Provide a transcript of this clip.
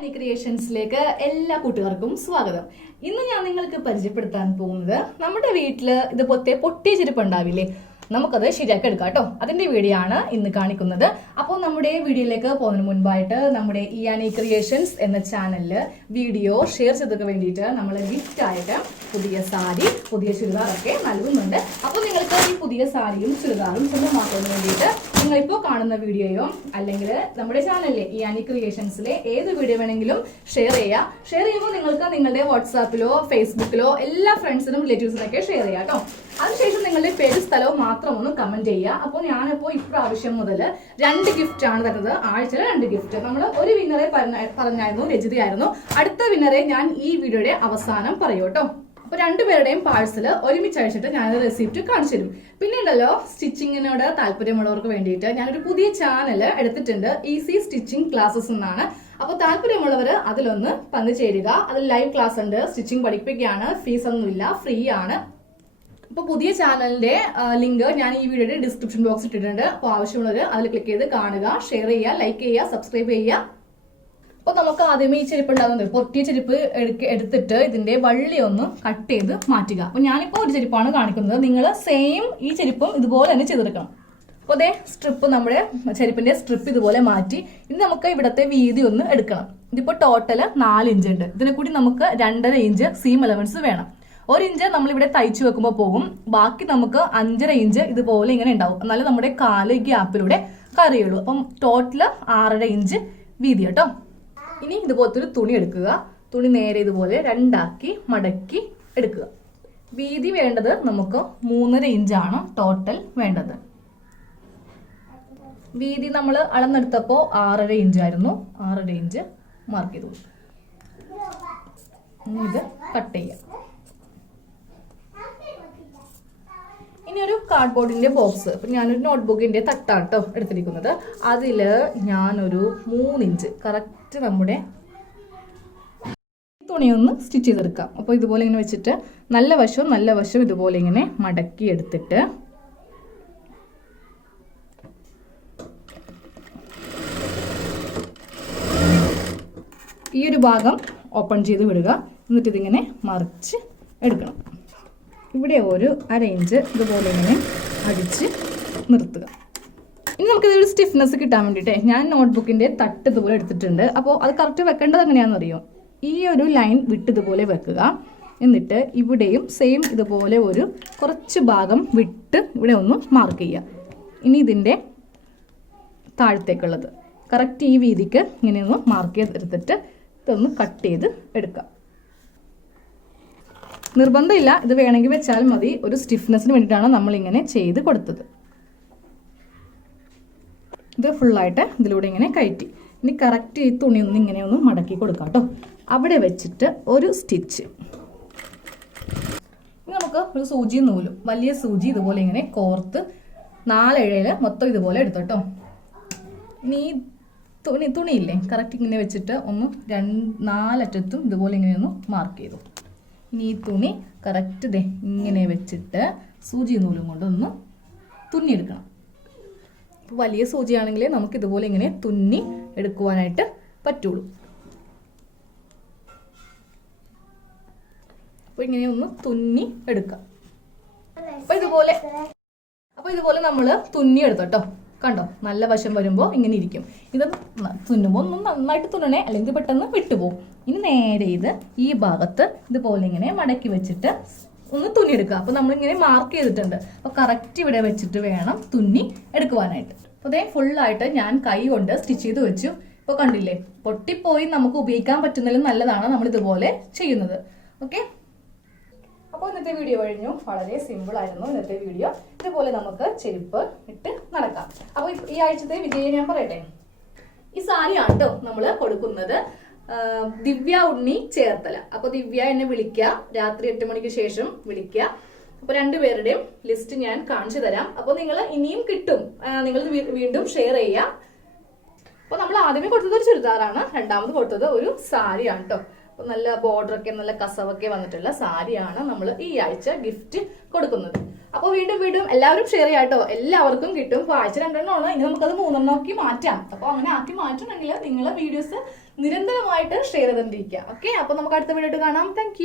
ക്രിയേഷൻസിലേക്ക് എല്ലാ കൂട്ടുകാർക്കും സ്വാഗതം. ഇന്ന് ഞാൻ നിങ്ങൾക്ക് പരിചയപ്പെടുത്താൻ പോകുന്നത് നമ്മുടെ വീട്ടില് ഇതുപോലത്തെ പൊട്ടിയ ചെരുപ്പ് ഉണ്ടാവില്ലേ, നമുക്കത് ശരിയാക്കി എടുക്കാം കേട്ടോ. അതിന്റെ വീഡിയോ ആണ് ഇന്ന് കാണിക്കുന്നത്. അപ്പോൾ നമ്മുടെ വീഡിയോയിലേക്ക് പോകുന്നതിന് മുൻപായിട്ട് നമ്മുടെ ക്രിയേഷൻസ് എന്ന ചാനലില് വീഡിയോ ഷെയർ ചെയ്തൊക്കെ വേണ്ടിയിട്ട് നമ്മൾ ഗിഫ്റ്റ് ആയിട്ട് പുതിയ സാരി, പുതിയ ചുരിദാറൊക്കെ നൽകുന്നുണ്ട്. അപ്പോൾ നിങ്ങൾക്ക് ഈ പുതിയ സാരിയും ചുരിദാറും സ്വന്തമാക്കുന്നതിന് വേണ്ടിയിട്ട് നിങ്ങളിപ്പോൾ കാണുന്ന വീഡിയോയോ അല്ലെങ്കിൽ നമ്മുടെ ചാനലിലെ ക്രിയേഷൻസിലെ ഏത് വീഡിയോ വേണമെങ്കിലും ഷെയർ ചെയ്യുക. ഷെയർ ചെയ്യുമ്പോൾ നിങ്ങൾക്ക് നിങ്ങളുടെ വാട്സാപ്പിലോ ഫേസ്ബുക്കിലോ എല്ലാ ഫ്രണ്ട്സിനും റിലേറ്റീവ്സിനൊക്കെ ഷെയർ ചെയ്യാം കേട്ടോ. അതിനുശേഷം നിങ്ങളുടെ പേര് സ്ഥലവും മാത്രം ഒന്ന് കമന്റ് ചെയ്യുക. അപ്പോൾ ഞാനിപ്പോൾ ഇപ്രാവശ്യം മുതൽ 2 ഗിഫ്റ്റ് ആണ് തരുന്നത്. ആഴ്ചയിൽ 2 ഗിഫ്റ്റ്. നമ്മൾ ഒരു വിന്നറെ പറഞ്ഞായിരുന്നു, രജിതയായിരുന്നു. അടുത്ത വിന്നറെ ഞാൻ ഈ വീഡിയോയുടെ അവസാനം പറയൂ കേട്ടോ. അപ്പൊ 2 പേരുടെയും പാഴ്സൽ ഒരുമിച്ച് അയച്ചിട്ട് ഞാനത് റെസിപ്റ്റ് കാണിച്ചു തരും. പിന്നെ ഉണ്ടല്ലോ, സ്റ്റിച്ചിങ്ങിനോട് താല്പര്യമുള്ളവർക്ക് വേണ്ടിയിട്ട് ഞാനൊരു പുതിയ ചാനൽ എടുത്തിട്ടുണ്ട്, ഈസി സ്റ്റിച്ചിങ് ക്ലാസ്സസ് എന്നാണ്. അപ്പോൾ താല്പര്യമുള്ളവർ അതിലൊന്ന് പങ്കുചേരുക. അതിൽ ലൈവ് ക്ലാസ് ഉണ്ട്, സ്റ്റിച്ചിങ് പഠിപ്പിക്കുകയാണ്, ഫീസ് ഒന്നുമില്ല, ഫ്രീ ആണ്. അപ്പോൾ പുതിയ ചാനലിന്റെ ലിങ്ക് ഞാൻ ഈ വീഡിയോയുടെ ഡിസ്ക്രിപ്ഷൻ ബോക്സ് ഇട്ടിട്ടുണ്ട്. അപ്പോൾ ആവശ്യമുള്ളവർ അതിൽ ക്ലിക്ക് ചെയ്ത് കാണുക, ഷെയർ ചെയ്യുക, ലൈക്ക് ചെയ്യുക, സബ്സ്ക്രൈബ് ചെയ്യുക. അപ്പോൾ നമുക്ക് ആദ്യമേ ഈ ചെരുപ്പ് ഉണ്ടാകുന്നത് പൊട്ടിയ ചെരുപ്പ് എടുത്തിട്ട് ഇതിന്റെ വള്ളി ഒന്ന് കട്ട് ചെയ്ത് മാറ്റുക. അപ്പോൾ ഞാനിപ്പോൾ ഒരു ചെരുപ്പാണ് കാണിക്കുന്നത്. നിങ്ങൾ സെയിം ഈ ചെരുപ്പും ഇതുപോലെ തന്നെ ചെയ്തെടുക്കണം. അപ്പോൾ അതേ സ്ട്രിപ്പ്, നമ്മുടെ ചെരുപ്പിന്റെ സ്ട്രിപ്പ് ഇതുപോലെ മാറ്റി ഇനി നമുക്ക് ഇവിടത്തെ വീതി ഒന്ന് എടുക്കണം. ഇതിപ്പോൾ ടോട്ടൽ 4 ഇഞ്ച് ഉണ്ട്. ഇതിനെ കൂടി നമുക്ക് 2.5 ഇഞ്ച് സീം അലവൻസ് വേണം. 1 ഇഞ്ച് നമ്മളിവിടെ തയ്ച്ചു വെക്കുമ്പോൾ പോകും. ബാക്കി നമുക്ക് 5.5 ഇഞ്ച് ഇതുപോലെ ഇങ്ങനെ ഉണ്ടാവും. എന്നാലും നമ്മുടെ കാല് ഗ്യാപ്പിലൂടെ കറിയുള്ളൂ. അപ്പം ടോട്ടൽ 6.5 ഇഞ്ച് വീതി കേട്ടോ. ഇനി ഇതുപോലത്തെ ഒരു തുണി എടുക്കുക. തുണി നേരെ ഇതുപോലെ 2 ആക്കി മടക്കി എടുക്കുക. വീതി വേണ്ടത് നമുക്ക് 3.5 ഇഞ്ചാണ് ടോട്ടൽ വേണ്ടത്. വീതി നമ്മൾ അളന്നെടുത്തപ്പോൾ 6.5 ഇഞ്ചായിരുന്നു. 6.5 ഇഞ്ച് മാർക്ക് ചെയ്തു. ഇത് കട്ട് ചെയ്യാം. ഇനി ഒരു കാർഡ്ബോർഡിന്റെ ബോക്സ്. അപ്പൊ ഞാനൊരു നോട്ട്ബുക്കിന്റെ തട്ടാട്ടോ എടുത്തിരിക്കുന്നത്. അതില് ഞാനൊരു 3 ഇഞ്ച് കറക്റ്റ് നമ്മുടെ തുണിയൊന്ന് സ്റ്റിച്ച് ചെയ്തെടുക്കാം. അപ്പോൾ ഇതുപോലെ ഇങ്ങനെ വെച്ചിട്ട് നല്ല വശം ഇതുപോലെ ഇങ്ങനെ മടക്കി എടുത്തിട്ട് ഈ ഒരു ഭാഗം ഓപ്പൺ ചെയ്ത് വിടുക. എന്നിട്ട് ഇതിങ്ങനെ മറിച്ച് എടുക്കണം. ഇവിടെ ഒരു 1/2 ഇഞ്ച് ഇതുപോലെ ഇങ്ങനെ അടിച്ച് നിർത്തുക. ഇനി നമുക്കിതൊരു സ്റ്റിഫ്നെസ് കിട്ടാൻ വേണ്ടിയിട്ട് ഞാൻ നോട്ട്ബുക്കിന്റെ തട്ട് ഇതുപോലെ എടുത്തിട്ടുണ്ട്. അപ്പോൾ അത് കറക്റ്റ് വെക്കേണ്ടത് എങ്ങനെയാണെന്ന് അറിയോ? ഈ ഒരു ലൈൻ വിട്ട് ഇതുപോലെ വെക്കുക. എന്നിട്ട് ഇവിടെയും സെയിം ഇതുപോലെ ഒരു കുറച്ച് ഭാഗം വിട്ട് ഇവിടെ ഒന്ന് മാർക്ക് ചെയ്യുക. ഇനി ഇതിൻ്റെ താഴത്തേക്കുള്ളത് കറക്റ്റ് ഈ വീതിക്ക് ഇങ്ങനെയൊന്ന് മാർക്ക് ചെയ്തെടുത്തിട്ട് ഇതൊന്ന് കട്ട് ചെയ്ത് എടുക്കാം. നിർബന്ധമില്ല, ഇത് വേണമെങ്കിൽ വെച്ചാൽ മതി. ഒരു സ്റ്റിഫ്നെസ്സിന് വേണ്ടിയിട്ടാണ് നമ്മൾ ഇങ്ങനെ ചെയ്ത് കൊടുത്തത്. ഇത് ഫുള്ളായിട്ട് ഇതിലൂടെ ഇങ്ങനെ കയറ്റി ഇനി കറക്റ്റ് ഈ തുണി ഒന്ന് ഇങ്ങനെ ഒന്ന് മടക്കി കൊടുക്കാം കേട്ടോ. അവിടെ വെച്ചിട്ട് ഒരു സ്റ്റിച്ച്. ഇനി നമുക്ക് ഒരു സൂചി നൂലും, വലിയ സൂചി ഇതുപോലെ ഇങ്ങനെ കോർത്ത് 4 ഇഴയില് മൊത്തം ഇതുപോലെ എടുത്തോട്ടോ. ഇനി ഈ തുണിയില്ലേ കറക്റ്റ് ഇങ്ങനെ വെച്ചിട്ട് ഒന്ന് 4 അറ്റത്തും ഇതുപോലെ ഇങ്ങനെ ഒന്ന് മാർക്ക് ചെയ്തു. ഇനി ഈ തുണി കറക്റ്റ് ഇങ്ങനെ വെച്ചിട്ട് സൂചി നൂലും കൊണ്ടൊന്ന് തുന്നിയെടുക്കണം. വലിയ സൂചിയാണെങ്കിൽ നമുക്ക് ഇതുപോലെ ഇങ്ങനെ തുന്നി എടുക്കുവാനായിട്ട് പറ്റുള്ളൂ. അപ്പോൾ ഇങ്ങനെ ഒന്ന് തുന്നി എടുക്കാം. അപ്പോൾ ഇതുപോലെ നമ്മൾ തുന്നി എടുത്തോട്ടോ. കണ്ടോ, നല്ല വശം വരുമ്പോൾ ഇങ്ങനെ ഇരിക്കും. ഇത് തുന്നുമ്പോൾ ഒന്നും നന്നായിട്ട് തുന്നണേ, അല്ലെങ്കിൽ പെട്ടെന്ന് വിട്ടുപോകും. ഇനി നേരെ ഇത് ഈ ഭാഗത്ത് ഇതുപോലെ ഇങ്ങനെ മടക്കി വെച്ചിട്ട് ഒന്ന് തുന്നിയെടുക്കുക. അപ്പോൾ നമ്മളിങ്ങനെ മാർക്ക് ചെയ്തിട്ടുണ്ട്. അപ്പോൾ കറക്റ്റ് ഇവിടെ വെച്ചിട്ട് വേണം തുന്നി എടുക്കുവാനായിട്ട്. അപ്പോൾ അതേ ഫുള്ളായിട്ട് ഞാൻ കൈ കൊണ്ട് സ്റ്റിച്ച് ചെയ്ത് വെച്ചു. ഇപ്പോൾ കണ്ടില്ലേ, പൊട്ടിപ്പോയി നമുക്ക് ഉപയോഗിക്കാൻ പറ്റുന്നതിലും നല്ലതാണ് നമ്മൾ ഇതുപോലെ ചെയ്യുന്നത്. ഓക്കെ, അപ്പോൾ ഇന്നത്തെ വീഡിയോ കഴിഞ്ഞു. വളരെ സിമ്പിൾ ആയിരുന്നു ഇന്നത്തെ വീഡിയോ. ഇതുപോലെ നമുക്ക് ചെരുപ്പ് ഇട്ട് നടക്കാം. അപ്പോൾ ഈ ആഴ്ചത്തെ വിജയം ഞാൻ പറയട്ടെ. ഈ സാരിയാണ് കേട്ടോ നമ്മൾ കൊടുക്കുന്നത്. ദിവ്യ ഉണ്ണി ചേർത്തല. അപ്പോൾ ദിവ്യ എന്നെ വിളിക്കുക, രാത്രി 8 മണിക്ക് ശേഷം വിളിക്കുക. അപ്പോൾ 2 പേരുടെയും ലിസ്റ്റ് ഞാൻ കാണിച്ചു തരാം. അപ്പോൾ നിങ്ങൾ ഇനിയും കിട്ടും, നിങ്ങൾ വീണ്ടും ഷെയർ ചെയ്യുക. അപ്പോൾ നമ്മൾ ആദ്യമേ കൊടുത്തത് ഒരു ചുരിദാറാണ്, രണ്ടാമത് കൊടുത്തത് ഒരു സാരിയാണ് കേട്ടോ. നല്ല ബോർഡറൊക്കെ നല്ല കസവൊക്കെ വന്നിട്ടുള്ള സാരിയാണ് നമ്മൾ ഈ ആഴ്ച ഗിഫ്റ്റ് കൊടുക്കുന്നത്. അപ്പോൾ വീണ്ടും എല്ലാവരും ഷെയർ ചെയ്യാട്ടോ, എല്ലാവർക്കും കിട്ടും. അപ്പോൾ ആഴ്ച 2 എണ്ണമാണ്, ഇനി നമുക്കത് 3 എണ്ണം ആക്കി മാറ്റാം. അപ്പോൾ അങ്ങനെ ആക്കി മാറ്റണമെങ്കിൽ നിങ്ങൾ വീഡിയോസ് നിരന്തരമായിട്ട് ഷെയർ ചെയ്തിരിക്കുക. ഓക്കെ, അപ്പൊ നമുക്ക് അടുത്ത വീഡിയോ കാണാം. താങ്ക്